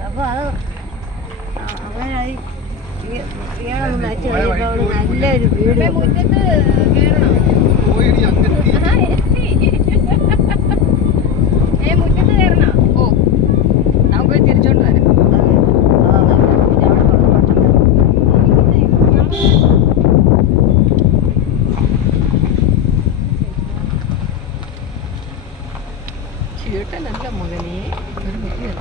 അപ്പൊ അത് അങ്ങനായി നല്ലൊരു വീട് മുറ്റത്ത് കയറണോ മുറ്റത്ത് കയറണോ ഓ നമുക്ക് തിരിച്ചോണ്ട് വരാം ചേട്ടനല്ല മകനെ ഒരു കുട്ടിയല്ല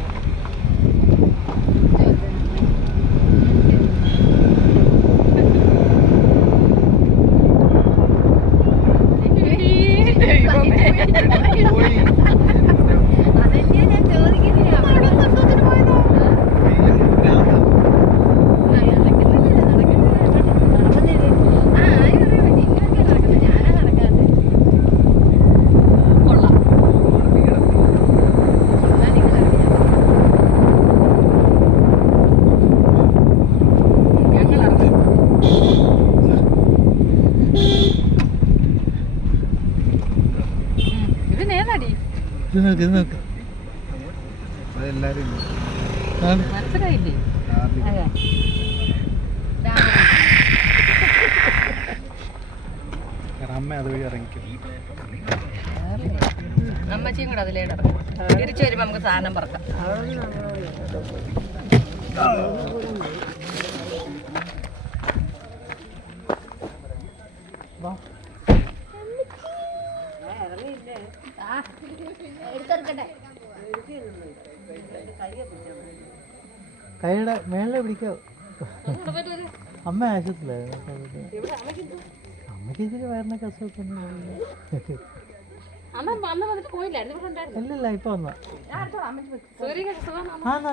മനസ്സിലായില്ലേ അമ്മ അതുവഴി ഇറങ്ങിക്കും അമ്മച്ചിയും കൂടെ അതിലേ ഇറങ്ങും തിരിച്ചു വരുമ്പോ നമുക്ക് സാധനം പറക്കാം കൈയുടെ മേളിലെ പിടിക്കാവോ അമ്മ ആശുപത്രിയിലായിരുന്നു അമ്മയ്ക്ക് ഇച്ചിരി വയറിനൊക്കെ അസുഖമൊക്കെ ഇല്ലില്ല ഇപ്പൊ വന്ന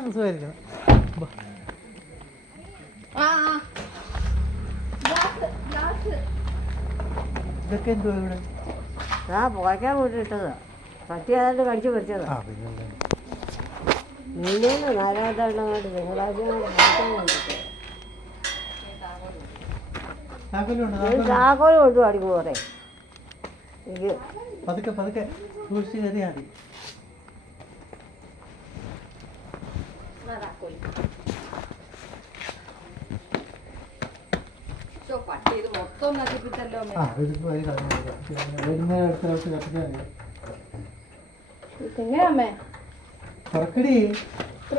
സുഖമായിരിക്കണം ഇതൊക്കെ എന്തുവാ ഇവിടെ പുകയ്ക്കാൻ പോയിട്ടതാ പറ്റിയാതെ കടിച്ചു പറിച്ചതാ നീന്തോന്ന് നാലാമത്തായിട്ട് തിങ്കളാഴ്ച താക്കോല് കൊണ്ടു അടിക്കും പോരെ എനിക്ക് പതുക്കെ പതുക്കെ സൂക്ഷിച്ച് കയറിയാൽ മതി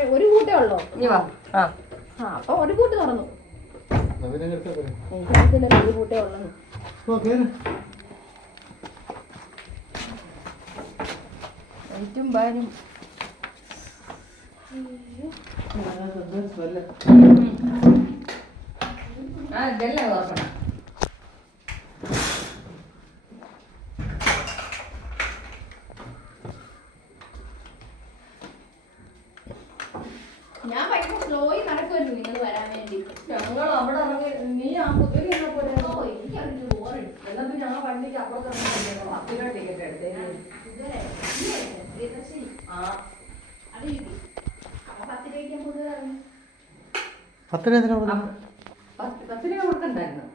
ഒരു കൂട്ടേ ഉള്ളോ അപ്പൊ ഒരു കൂട്ട് തുറന്നു എനിക്കറിയത്തില്ല ഒരു കൂട്ടേ ഉള്ളു ഏറ്റവും ഭാരം ഇതല്ലേ ഓർക്കണം ഞാൻ ഭയങ്കര സ്ലോയി നടക്കുമായിരുന്നു നിങ്ങൾ വരാൻ വേണ്ടി ഞങ്ങൾ അവിടെ ഇറങ്ങി നീ ആ കുതിരി എനിക്കറിഞ്ഞു ബോറടി എന്നാ പിന്നെ ആ വണ്ടിക്ക് അപ്പുറത്ത് ടിക്കറ്റ് എടുത്തേ പത്ത് രൂപ കൊടുക്കണ്ടായിരുന്നു